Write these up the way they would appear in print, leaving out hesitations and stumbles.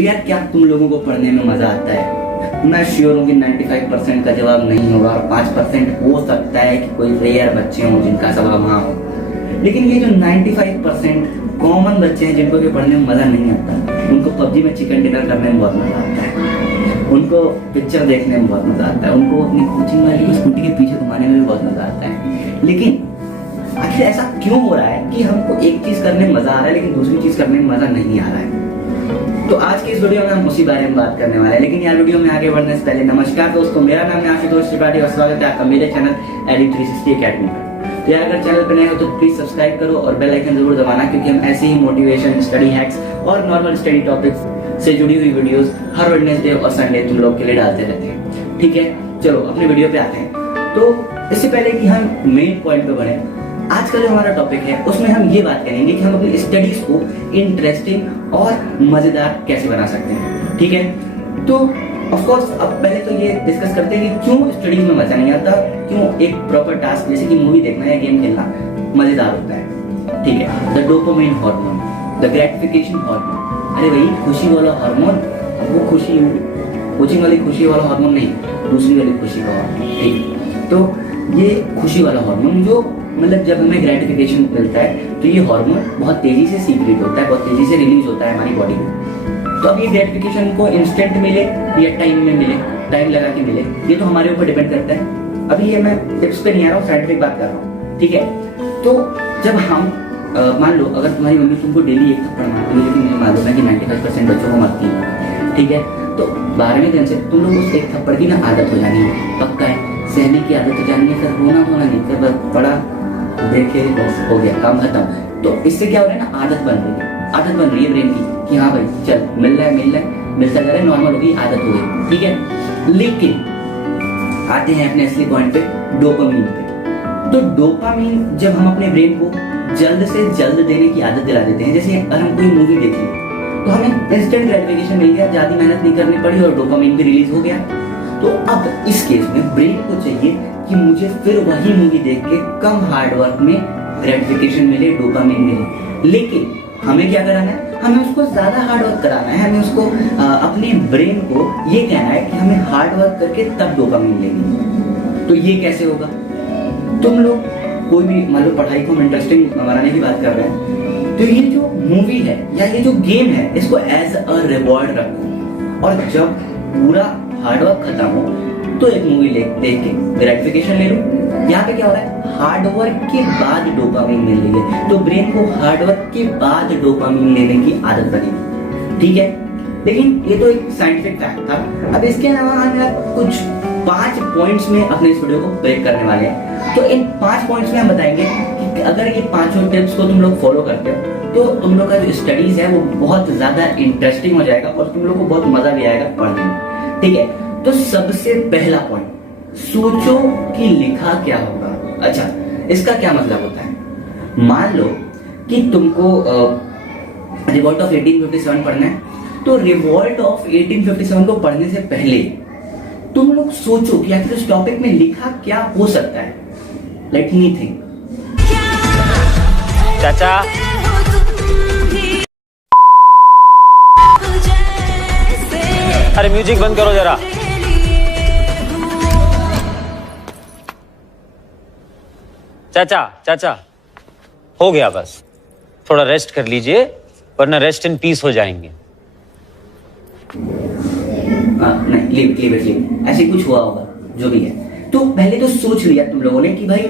तो यार क्या तुम लोगों को पढ़ने में मजा आता है? मैं श्योर हूँ कि 95% का जवाब नहीं होगा और 5% हो सकता है कि कोई रेयर बच्चे हों जिनका जवाब हाँ हो। लेकिन ये जो 95% कॉमन बच्चे हैं जिनको भी पढ़ने में मजा नहीं आता, उनको पबजी में चिकन डिनर करने में बहुत मजा आता है, उनको पिक्चर देखने में बहुत मजा आता है, उनको अपनी कोचिंग वाली को स्कूटी के पीछे घुमाने में भी बहुत मजा आता है। लेकिन आखिर ऐसा क्यों हो रहा है कि हमको एक चीज करने में मजा आ रहा है लेकिन दूसरी चीज करने में मजा नहीं आ रहा है? तो आज की इस वीडियो में हम उसी बारे में बात करने वाले हैं। लेकिन यार वीडियो में आगे बढ़ने से पहले नमस्कार दोस्तों, मेरा नाम है आशुतोष त्रिपाठी और स्वागत है आपका मेरे चैनल एडी 360 अकेडमी पर। तो यार अगर चैनल पर नए हो तो प्लीज सब्सक्राइब करो और बेल आइकन जरूर दबाना, क्योंकि हम ऐसे ही मोटिवेशन, स्टडी हैक्स और नॉर्मल स्टडी टॉपिक्स से जुड़ी हुई वीडियोस हर वेडनेसडे और संडे तुम लोग के लिए डालते रहते हैं। ठीक है, चलो अपने वीडियो पे आते हैं। तो इससे पहले कि हम मेन पॉइंट पे बढ़े, आज का जो हमारा टॉपिक है उसमें हम ये बात करेंगे कि हम अपनी स्टडीज को इंटरेस्टिंग और मजेदार कैसे बना सकते हैं। ठीक है, तो ऑफ कोर्स अब पहले तो ये डिस्कस करते हैं कि क्यों स्टडीज में मजा नहीं आता, क्यों एक प्रॉपर टास्क जैसे कि मूवी देखना या गेम खेलना मजेदार होता है। ठीक है, the dopamine hormone, the gratification hormone. अरे भाई खुशी वाला हार्मोन, वो खुशी कोचिंग वाली खुशी वाला हार्मोन नहीं, दूसरी वाली खुशी का हार्मोन। ठीक, तो ये खुशी वाला हार्मोन जो मतलब जब हमें ग्रेटिफिकेशन मिलता है तो ये हार्मोन बहुत तेजी से सीक्रेट होता है, बहुत तेजी से रिलीज होता है हमारी बॉडी में। तो अब ये ग्रेटिफिकेशन को इंस्टेंट मिले या टाइम में मिले, टाइम लगा के मिले, ये तो हमारे ऊपर डिपेंड करता है। अभी ये मैं टिप्स पे नहीं आ रहा हूँ, साइंटिफिक बात कर रहा हूँ। ठीक है, तो जब हम मान लो अगर तुम्हारी मम्मी तुमको डेली एक थप्पड़ मारती है, लेकिन मुझे मालूम है कि 95% बच्चों को मारती है। ठीक है, तो 12वें दिन से तुम लोग उस एक थप्पड़ की ना आदत हो जानी है, पक्का है, सहने की आदत हो जानी है, फिर रोना धोना नहीं, फिर बस बड़ा देखे बस हो गया, काम खत्म। तो इससे क्या हो रहा है ना, आदत बन रही है, आदत बन रही है ब्रेन की कि हाँ भाई चल मिल रहा है, मिलता जा रहा है, नॉर्मल हो गई, आदत हो गई। ठीक है, लेकिन आते हैं अपने असली पॉइंट पे, डोपामीन पे। तो डोपामीन जब हम अपने ब्रेन को जल्द से जल्द देने की आदत दिला देते हैं, जैसे अगर हम कोई मूवी देखी तो हमें इंस्टेंट ग्रेटिफिकेशन मिल गया, ज्यादा मेहनत नहीं करनी पड़ी और डोपामीन भी रिलीज हो गया। तो अब इस केस में ब्रेन को चाहिए कि मुझे फिर वही मूवी देख के कम हार्ड वर्क में ग्रेटिफिकेशन मिले, डोपामीन मिले। लेकिन हमें क्या कराना है, हमें उसको ज्यादा हार्ड वर्क कराना है, हमें उसको अपने ब्रेन को ये कहना है कि हमें हार्ड वर्क करके तब डोपामीन लेनी। तो ये कैसे होगा? तुम लोग कोई भी मान लो पढ़ाई को हम इंटरेस्टिंग बनाने की बात कर रहे हैं, तो ये जो मूवी है या ये जो गेम है इसको एज अ रिवॉर्ड रखो, और जब पूरा हार्ड वर्क खत्म हो तो एक मूवी देख के ग्रेटिफिकेशन ले लो। यहाँ पे क्या हो रहा है, हार्ड वर्क के बाद डोपामीन मिल रही है, तो ब्रेन को हार्ड वर्क के बाद डोपामीन लेने की आदत बनेगी। ठीक है, लेकिन ये तो एक साइंटिफिक फैक्ट था। अब इसके अलावा हम कुछ 5 पॉइंट्स में अपने इस वीडियो को ब्रेक करने वाले हैं। तो इन 5 पॉइंट्स में हम बताएंगे कि अगर ये 5 टिप्स को तुम लोग फॉलो करते हो तो तुम लोग का जो स्टडीज है वो बहुत ज्यादा इंटरेस्टिंग हो जाएगा और तुम लोग को बहुत मजा भी आएगा पढ़ने में। ठीक है, तो सबसे पहला पॉइंट, सोचो कि लिखा क्या होगा। अच्छा, इसका क्या मतलब होता है? मान लो कि तुमको रिवॉल्ट ऑफ 1857 पढ़ना है, तो रिवॉल्ट ऑफ 1857 को पढ़ने से पहले तुम लोग सोचो कि आखिर उस टॉपिक में लिखा क्या हो सकता है। Let me think. चाचा अरे म्यूजिक बंद करो जरा। चाचा चाचा हो गया, बस थोड़ा रेस्ट कर लीजिए वरना रेस्ट इन पीस हो जाएंगे। नहीं, लीव इट, ऐसे कुछ हुआ होगा जो भी है। तो पहले तो सोच लिया तुम लोगों ने कि भाई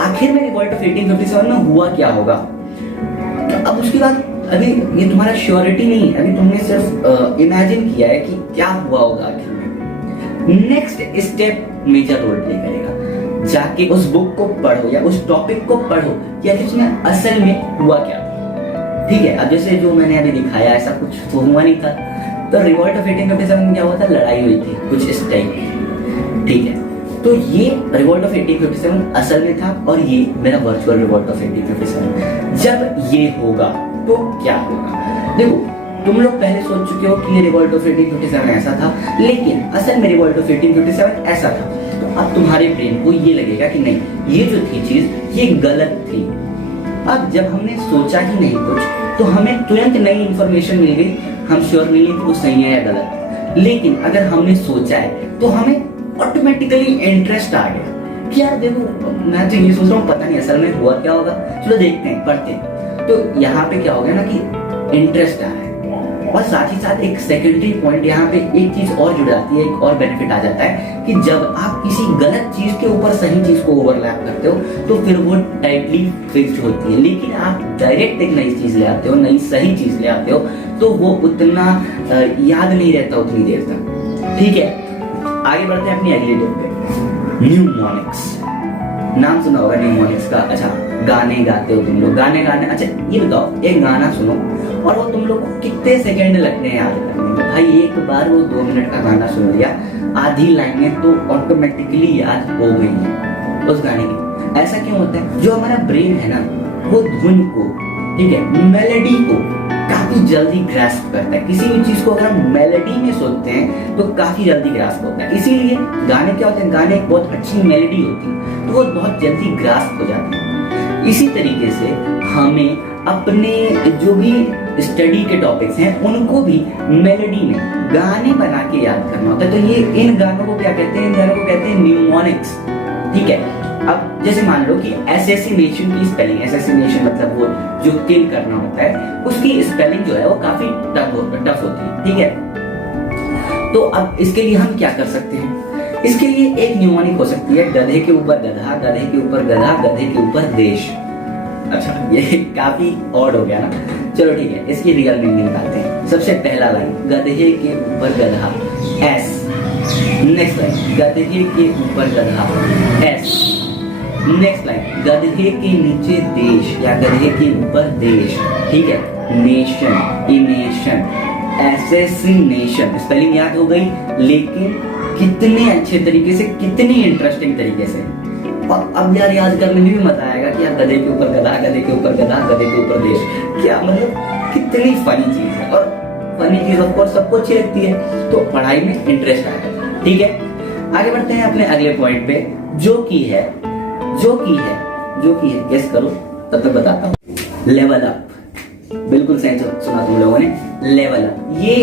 आखिर में रिवॉल्ट ऑफ 1857 में हुआ क्या होगा। तो अब उसके बाद अभी ये तुम्हारा श्योरिटी नहीं है, अभी तुमने सिर्फ इमेजिन किया है कि क्या हुआ होगा आखिर में। Next step major role play करेगा, जाके उस बुक को पढ़ो या उस टॉपिक को पढ़ो कि आखिर उसमें असल में हुआ क्या। ठीक है, अब जैसे जो मैंने अभी दिखाया ऐसा कुछ तो हुआ नहीं था। तो रिवॉल्ट ऑफ 1857 में क्या हुआ था, लड़ाई हुई थी कुछ इस टाइप की। ठीक है, तो ये रिवॉल्ट ऑफ 1857 असल में था और ये मेरा वर्चुअल रिवॉल्ट ऑफ 1857। जब ये होगा तो क्या होगा? देखो तुम लोग पहले सोच चुके हो कि ये रिवॉल्ट ऑफ 1857 ऐसा था, लेकिन असल में रिवॉल्ट ऑफ 1857 ऐसा था। तो अब तुम्हारे ब्रेन को ये लगेगा कि नहीं, ये जो थी चीज ये गलत थी। अब जब हमने सोचा ही नहीं कुछ तो हमें तुरंत नई इंफॉर्मेशन मिल गई, हम श्योर नहीं है कि वो सही है या गलत। लेकिन अगर हमने सोचा है तो हमें ऑटोमेटिकली इंटरेस्ट आ गया कि यार देखो, मैं तो ये सोच रहा हूँ, पता नहीं असल में हुआ क्या होगा, चलो देखते हैं, पढ़ते हैं। तो यहाँ पे क्या हो गया ना कि इंटरेस्ट आ रहा है। और साथ ही साथ एक सेकेंडरी पॉइंट यहाँ पे एक चीज और जुड़ जाती है, एक और बेनिफिट आ जाता है कि जब आप किसी गलत चीज के ऊपर सही चीज को ओवरलैप करते हो तो फिर वो टाइटली फिक्स्ड होती है। लेकिन आप डायरेक्ट एक नई चीज ले आते हो, नई सही चीज ले आते हो, तो वो उतना याद नहीं रहता उतनी देर तक। ठीक है, आगे बढ़ते हैं अपनी अगली टिप पे। न्यूमोनिक्स, नाम सुना होगा न्यूमोनिक्स का। अच्छा, गाने गाते हो तुम लोग, गाने गाने, अच्छा ये बताओ, एक गाना सुनो और वो तुम लोग को कितने सेकंड लगते हैं याद करने में? भाई एक बार वो 2 मिनट का गाना सुन लिया, आधी लाइनें तो ऑटोमेटिकली याद हो गई है उस गाने की। ऐसा क्यों होता है? जो हमारा ब्रेन है ना, वो धुन को, ठीक है, मेलोडी को काफी जल्दी ग्रास्प करता है। किसी भी चीज को अगर हम मेलोडी में सुनते हैं तो काफी जल्दी ग्रास्प होता है। इसीलिए गाने क्या होते हैं, गाने एक बहुत अच्छी मेलोडी होती है तो वो बहुत जल्दी ग्रास्प हो जाती है। इसी तरीके से हमें अपने जो भी स्टडी के टॉपिक्स हैं उनको भी मेलोडी में गाने बना के याद करना होता है। तो ये इन गानों को क्या कहते हैं? इन गानों को कहते हैं न्यूमोनिक्स। ठीक है, अब जैसे मान लो कि असैसिनेशन की स्पेलिंग, असैसिनेशन मतलब वो जो किल करना होता है, उसकी स्पेलिंग जो है वो काफी टफ होती है। ठीक है, तो अब इसके लिए हम क्या कर सकते हैं? इसके लिए एक न्यूमोनिक हो सकती है गधे के ऊपर गधा, गधे के ऊपर गधा, गधे के ऊपर देश। अच्छा, ये काफी ऑड हो गया ना। चलो ठीक है, इसकी रियल मीनिंग निकालते हैं। सबसे पहला लाइन, गधे के ऊपर गधा, एस। नेक्स्ट लाइन, गधे के ऊपर गधा, एस। नेक्स्ट लाइन, गधे के नीचे देश या गधे के ऊपर देश। ठीक है, नेशन, इनेशन, एसेसिनेशन। स्पेलिंग याद हो गई, लेकिन कितने अच्छे तरीके से, कितनी इंटरेस्टिंग तरीके से। और अब यार याद करने में भी मजा आएगा कि यार गधे के ऊपर गधा, गधे के ऊपर गधा, गधे के ऊपर देश, क्या मतलब कितनी फनी चीज है। और फनी चीज ऑफ कोर्स सबको अच्छी लगती है, तो पढ़ाई में इंटरेस्ट आएगा। ठीक है, आगे बढ़ते हैं अपने अगले पॉइंट पे, जो की है गेस करो, तब तक बताता हूँ। Level up. बिल्कुल सही सुना तुम लोगों ने, लेवल अप। ये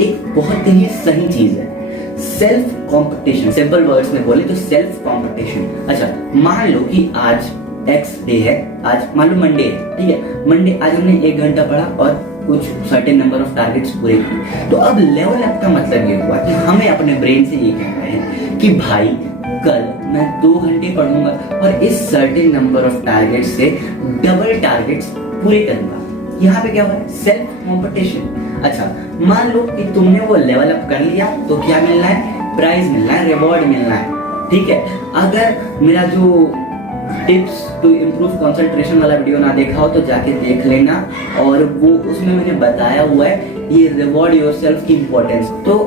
एक बहुत ही सही चीज है। सेल्फ कंपटीशन, सिंपल वर्ड्स में बोले तो सेल्फ कंपटीशन। अच्छा, मान लो कि आज एक्स डे है, आज मान लो मंडे है। ठीक है, मंडे आज हमने 1 घंटा पढ़ा और कुछ सर्टेन नंबर ऑफ टारगेट्स पूरे किए। तो अब लेवल अप का मतलब ये हुआ कि हमें अपने ब्रेन से ये कहना है कि भाई कल मैं 2 घंटे पढ़ूंगा और इस सर्टेन नंबर ऑफ टारगेट से डबल टारगेट्स पूरे करूंगा। यहाँ पे क्या हुआ है? Self competition. अच्छा, मान लो कि तुमने वो लेवल अप कर लिया तो क्या मिलना है? प्राइज मिलना है, रिवॉर्ड मिलना है। ठीक है, अगर मेरा जो टिप्स टू इम्प्रूव कंसंट्रेशन वाला वीडियो ना देखा हो तो जाके देख लेना, और वो उसमें मैंने बताया हुआ है ये रिवॉर्ड योरसेल्फ की इंपॉर्टेंस। तो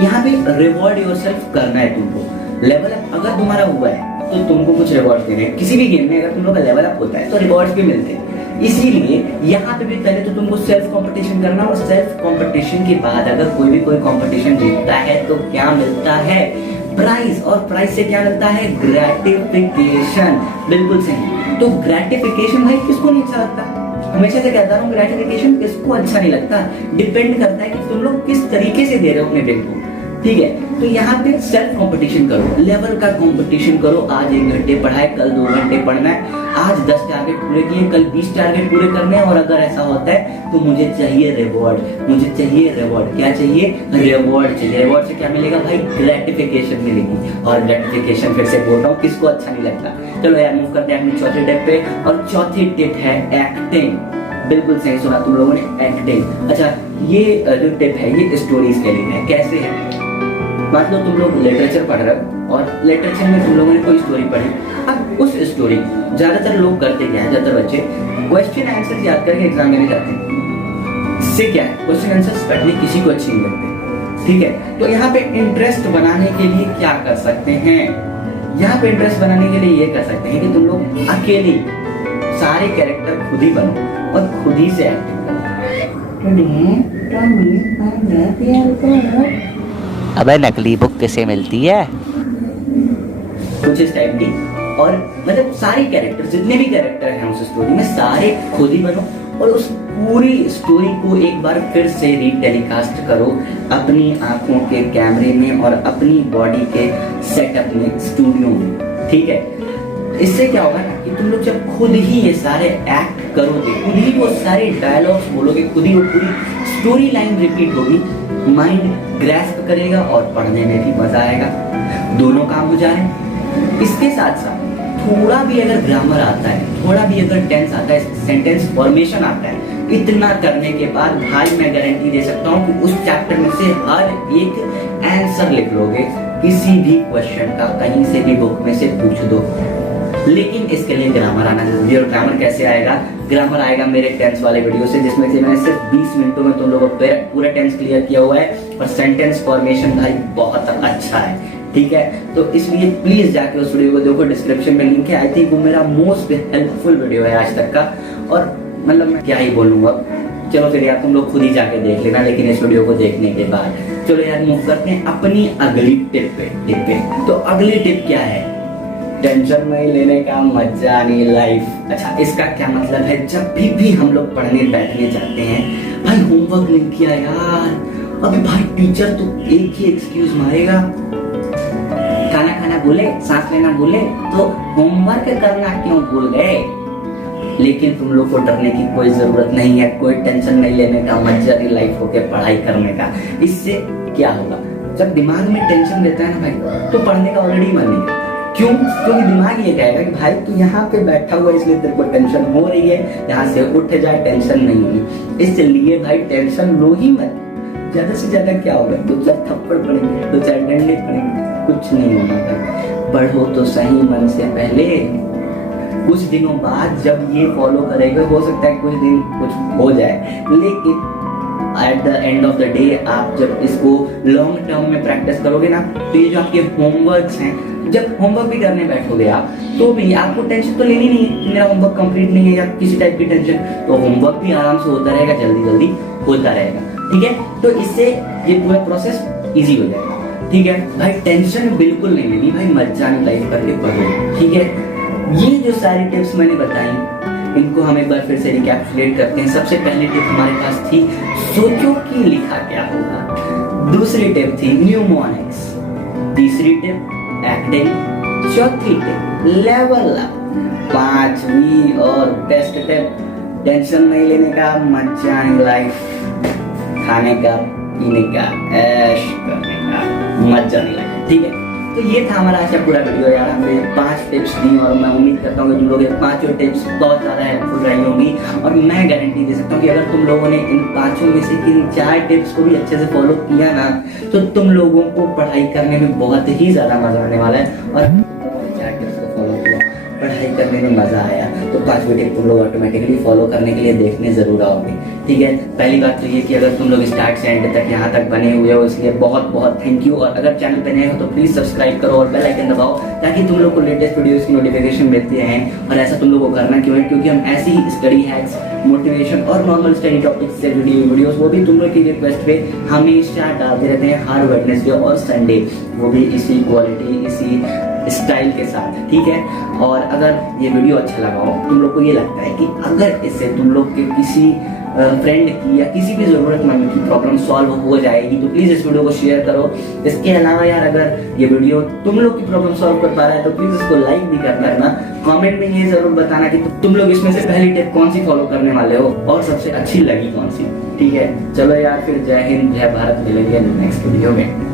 यहाँ पे रिवॉर्ड योरसेल्फ करना है तुमको। लेवल अप अगर तुम्हारा हुआ है तो तुमको कुछ रिवॉर्ड देने हैं। किसी भी गेम में अगर तुम लोग का लेवल अप होता है तो रिवॉर्ड्स भी मिलते हैं। इसीलिए यहाँ पे भी पहले तो तुमको सेल्फ कंपटीशन करना, और सेल्फ कंपटीशन के बाद अगर कोई कंपटीशन जीतता है तो क्या मिलता है? प्राइज। और प्राइज से क्या मिलता है? ग्रेटिफिकेशन। बिल्कुल सही। तो ग्रेटिफिकेशन भाई किसको नहीं अच्छा लगता? हमेशा से कहता हूँ, ग्रेटिफिकेशन किसको अच्छा नहीं लगता? डिपेंड करता है कि तुम लोग किस तरीके से दे रहे हो अपने ब्रेन को। ठीक है, तो यहाँ पे सेल्फ कंपटीशन करो, लेवल का कंपटीशन करो। आज 1 घंटे पढ़ाए, कल 2 घंटे पढ़ना है। आज 10 टारगेट पूरे किए, कल 20 टारगेट पूरे करने हैं। और अगर ऐसा होता है तो मुझे चाहिए रिवॉर्ड, मुझे चाहिए रिवॉर्ड। क्या चाहिए? रिवॉर्ड चाहिए। रिवॉर्ड से क्या मिलेगा भाई? ग्रेटिफिकेशन मिलेगी। और ग्रेटिफिकेशन फिर से बोल रहा हूँ, किसको अच्छा नहीं लगता। चलो यार, मूव करते हैं अपनी चौथी टिप पे, और चौथी टिप है एक्टिंग। बिल्कुल सही सुना तुम लोगों ने, एक्टिंग। अच्छा, ये जो टिप है ये स्टोरीज के लिए है। कैसे है? मान लो तुम लोग लिटरेचर पढ़ रहे हो और लिटरेचर में तुम लोगों ने कोई स्टोरी पढ़ी। अब उस स्टोरी, ज्यादातर लोग करते क्या है, ज्यादातर बच्चे क्वेश्चन आंसर याद करके एग्जाम देने जाते हैं। इससे क्या है? क्वेश्चन आंसर पढ़ने किसी को अच्छी नहीं लगते। ठीक है, तो यहाँ पे इंटरेस्ट बनाने के लिए क्या कर सकते हैं? यहाँ पे इंटरेस्ट बनाने के लिए ये कर सकते हैं कि तुम लोग अकेले सारे कैरेक्टर खुद ही बनो और खुद ही से एक्टिंग करो। अबे नकली बुक किसे मिलती है? कुछ इस टाइप की। और मतलब सारे कैरेक्टर, जितने भी कैरेक्टर हैं उस स्टोरी में, सारे खुद ही बनो और उस पूरी स्टोरी को एक बार फिर से रीटेलीकास्ट करो अपनी आंखों के कैमरे में और अपनी बॉडी के सेटअप में, स्टूडियो में, ठीक है। इससे क्या होगा ना कि तुम लोग जब खुद ही ये सारे एक्ट करोगे, खुद ही वो सारे डायलॉग्स बोलोगे, खुद ही वो पूरी स्टोरी लाइन रिपीट होगी, माइंड ग्रैस्प करेगा और पढ़ने में भी मजा आएगा, दोनों काम हो जाए। इसके साथ साथ थोड़ा भी अगर ग्रामर आता है, थोड़ा भी अगर टेंस आता है, सेंटेंस फॉर्मेशन आता है, इतना करने के बाद भाई मैं गारंटी दे सकता हूँ कि उस चैप्टर में से हर एक आंसर लिख लोगे, किसी भी क्वेश्चन का कहीं से भी बुक में से पूछ दो। लेकिन इसके लिए ग्रामर आना जरूरी है। और ग्रामर कैसे आएगा? ग्रामर आएगा मेरे टेंस वाले वीडियो से, जिसमें से मैंने सिर्फ 20 मिनटों में तुम लोगों को पूरा टेंस क्लियर किया हुआ है और सेंटेंस फॉर्मेशन भाई बहुत अच्छा है, ठीक है। तो इसलिए प्लीज जाके उस वीडियो को देखो, डिस्क्रिप्शन में लिंक है। आई थिंक वो मेरा मोस्ट हेल्पफुल वीडियो है आज तक का, और मतलब मैं क्या ही बोलूंगा। चलो फिर यार तुम लोग खुद ही जाके देख लेना, लेकिन इस वीडियो को देखने के बाद चलो यार मूव करते हैं अपनी अगली टिप पे। तो अगली टिप क्या है? टेंशन नहीं लेने का, मजा नहीं लाइफ। अच्छा, इसका क्या मतलब है? जब भी हम लोग पढ़ने बैठने जाते हैं, भाई होमवर्क नहीं किया यार, अभी भाई टीचर तो एक ही एक्सक्यूज मारेगा, खाना खाना भूले, सांस लेना भूले, तो होमवर्क करना क्यों भूल गए? लेकिन तुम लोग को डरने की कोई जरूरत नहीं है, कोई टेंशन नहीं लेने का, मजा नहीं लाइफ होके पढ़ाई करने का। इससे क्या होगा? जब दिमाग में टेंशन रहता है ना भाई, तो पढ़ने का ऑलरेडी मन नहीं है। क्यों? क्योंकि दिमाग ये कहेगा कि भाई तू यहाँ पे बैठा हुआ है इसलिए तेरे को टेंशन हो रही है, यहाँ से उठ जाए, टेंशन नहीं होगी। इसलिए भाई टेंशन लो ही मत। ज्यादा से ज्यादा क्या होगा? 2-4 थप्पड़ पड़ेंगे, 2-4 डंडे पड़ेंगे, कुछ नहीं होना भाई। पढ़ो तो सही मन से पहले। कुछ दिनों बाद जब ये फॉलो करेगा, हो सकता है कुछ दिन कुछ हो जाए, लेकिन at the end of the day आप जब इसको लॉन्ग टर्म में प्रैक्टिस करोगे ना, तो ये जो आपके होमवर्क्स हैं, जब होमवर्क भी करने बैठोगे आप, तो भी आपको टेंशन तो लेनी नहीं है कि मेरा होमवर्क कंप्लीट नहीं है या किसी टाइप की टेंशन, तो होमवर्क भी आराम से होता रहेगा, जल्दी जल्दी होता रहेगा, ठीक है। तो इससे ये पूरा प्रोसेस इजी हो जाएगा, ठीक है भाई। टेंशन बिल्कुल नहीं लेनी भाई, मजा नहीं लाइफ करके पढ़ो, ठीक है। ये जो सारी टिप्स मैंने बताई, इनको हम एक बार फिर से रिकैप्चुलेट करते हैं। सबसे पहली टिप हमारे पास थी सोचो कि लिखा क्या होगा। दूसरी टिप थी न्यूमोनिक्स। तीसरी टिप एक्टिंग। चौथी टिप लेवल अप। पांचवी और बेस्ट टिप टेंशन नहीं लेने का, मजा नहीं लाइफ, खाने का, पीने का, ऐश करने का, मजा नहीं लाइफ, ठीक है। तो ये था हमारा आज का पूरा वीडियो यार। हमने 5 टिप्स दी और मैं उम्मीद करता हूँ कि तुम लोग ये 5 टिप्स बहुत ज़्यादा हेल्पफुल रही होंगी, और मैं गारंटी दे सकता हूँ कि अगर तुम लोगों ने इन 5 में से इन 4 टिप्स को भी अच्छे से फॉलो किया ना, तो तुम लोगों को पढ़ाई करने में बहुत ही ज़्यादा मजा आने वाला है। और 4 टिप्स को फॉलो किया, पढ़ाई करने में मजा आया, तो 5वीं टिप तुम लोग ऑटोमेटिकली फॉलो करने के लिए देखने जरूर आओगे, ठीक है। पहली बात तो ये कि अगर तुम लोग स्टार्ट से एंड तक यहाँ तक बने हुए हो, इसलिए बहुत बहुत थैंक यू। और अगर चैनल पे नए हो तो प्लीज सब्सक्राइब करो और बेल आइकन दबाओ, ताकि तुम लोग को लेटेस्ट वीडियोस की नोटिफिकेशन मिलती रहें। और ऐसा तुम लोग को करना क्यों है? क्योंकि हम ऐसी ही स्टडी हैक्स, मोटिवेशन और नॉर्मल स्टडी टॉपिक्स से जुड़ी हुई वीडियोस, वो भी तुम लोग की रिक्वेस्ट पे हमेशा डालते रहते हैं, हर वेडनेसडे और संडे, वो भी इसी क्वालिटी, इसी स्टाइल के साथ, ठीक है। और अगर ये वीडियो अच्छा लगा हो, तुम लोग को ये लगता है कि अगर इससे तुम लोग के किसी फ्रेंड की या किसी भी जरूरतमंद की प्रॉब्लम सॉल्व हो जाएगी, तो प्लीज इस वीडियो को शेयर करो। इसके अलावा यार अगर ये वीडियो तुम लोग की प्रॉब्लम सॉल्व कर पा रहा है, तो प्लीज इसको लाइक भी करना। कमेंट में ये जरूर बताना कि तुम लोग इसमें से पहली टिप कौन सी फॉलो करने वाले हो और सबसे अच्छी लगी कौन सी, ठीक है। चलो यार फिर जय हिंद, जय भारत, मिलेंगे नेक्स्ट वीडियो में।